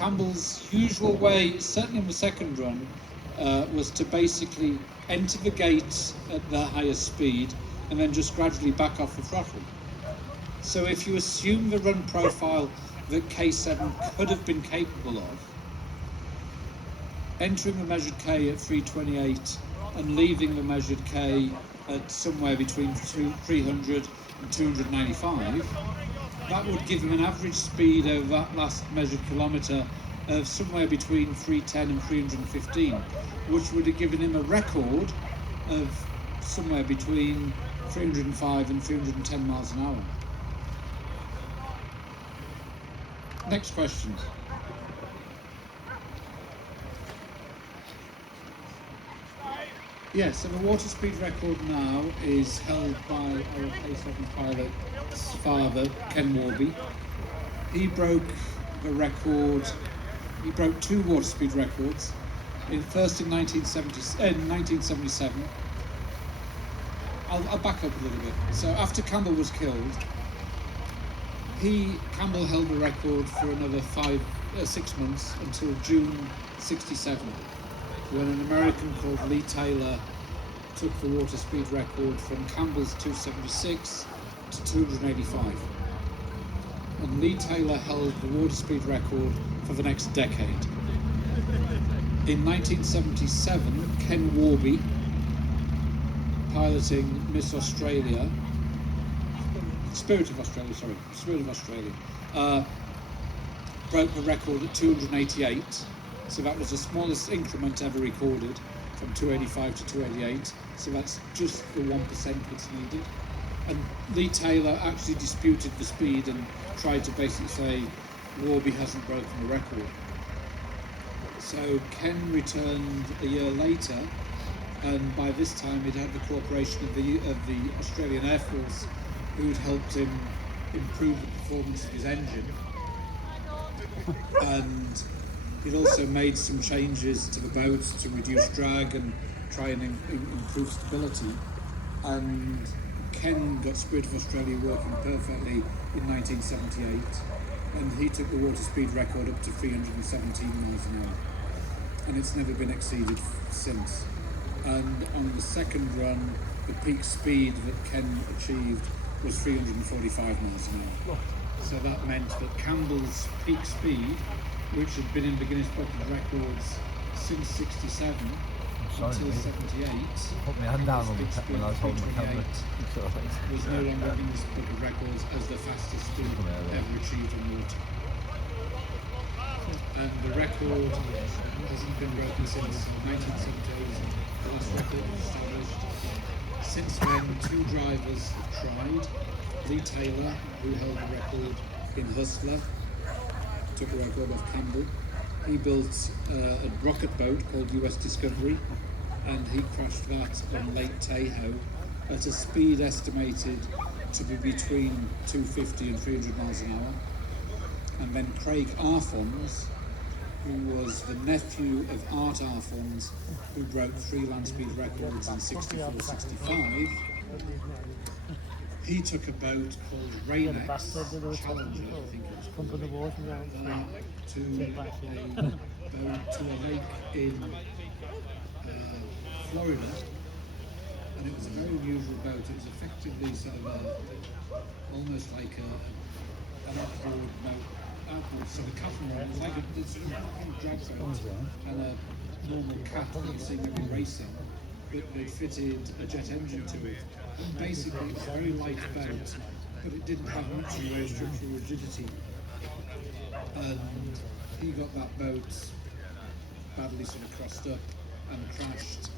Campbell's usual way, certainly in the second run, was to basically enter the gate at the highest speed and then just gradually back off the throttle. So if you assume the run profile that K7 could have been capable of, entering the measured K at 328 and leaving the measured K at somewhere between 300 and 295, that would give him an average speed over that last measured kilometre of somewhere between 310 and 315, which would have given him a record of somewhere between 305 and 310 miles an hour. Next question. Yes, and the water speed record now is held by our K7 pilot's father, Ken Warby. He broke the record, he broke 2 water speed records, first in 1977. I'll back up a little bit. So after Campbell was killed, Campbell held the record for another 6 months until June 67. When an American called Lee Taylor took the water speed record from Campbell's 276 to 285. And Lee Taylor held the water speed record for the next decade. In 1977, Ken Warby, piloting Spirit of Australia, broke the record at 288. So that was the smallest increment ever recorded, from 285 to 288. So that's just the 1% that's needed. And Lee Taylor actually disputed the speed and tried to basically say Warby hasn't broken the record. So Ken returned a year later, and by this time he'd had the cooperation of the Australian Air Force, who'd helped him improve the performance of his engine. And he'd also made some changes to the boat to reduce drag and try and improve stability. And Ken got Spirit of Australia working perfectly in 1978, and he took the water speed record up to 317 miles an hour. And it's never been exceeded since. And on the second run, the peak speed that Ken achieved was 345 miles an hour. So that meant that Campbell's peak speed, which had been in the Guinness Book of Records since 67 until 78, put my hand down on the when I was holding the camera. Was no longer Guinness Book of Records as the fastest speed ever achieved on water. And the record hasn't been broken since 1978. The last record was established. Since then, 2 drivers have tried. Lee Taylor, who held the record in Hustler, took the record off Campbell. He built a rocket boat called US Discovery, and he crashed that on Lake Tahoe at a speed estimated to be between 250 and 300 miles an hour. And then Craig Arfons, who was the nephew of Art Arfons, who broke 3 land speed records in 64-65, he took a boat called Rainex Challenger, I think it was called, to a lake in Florida, and it was a very unusual boat. It was effectively sort of almost like an outboard boat. So the catamaran was like a drag boat and a normal cat that you see maybe racing, but they fitted a jet engine to it. And basically it was a very light boat, but it didn't have much in the way of structural rigidity. And he got that boat badly sort of crossed up and crashed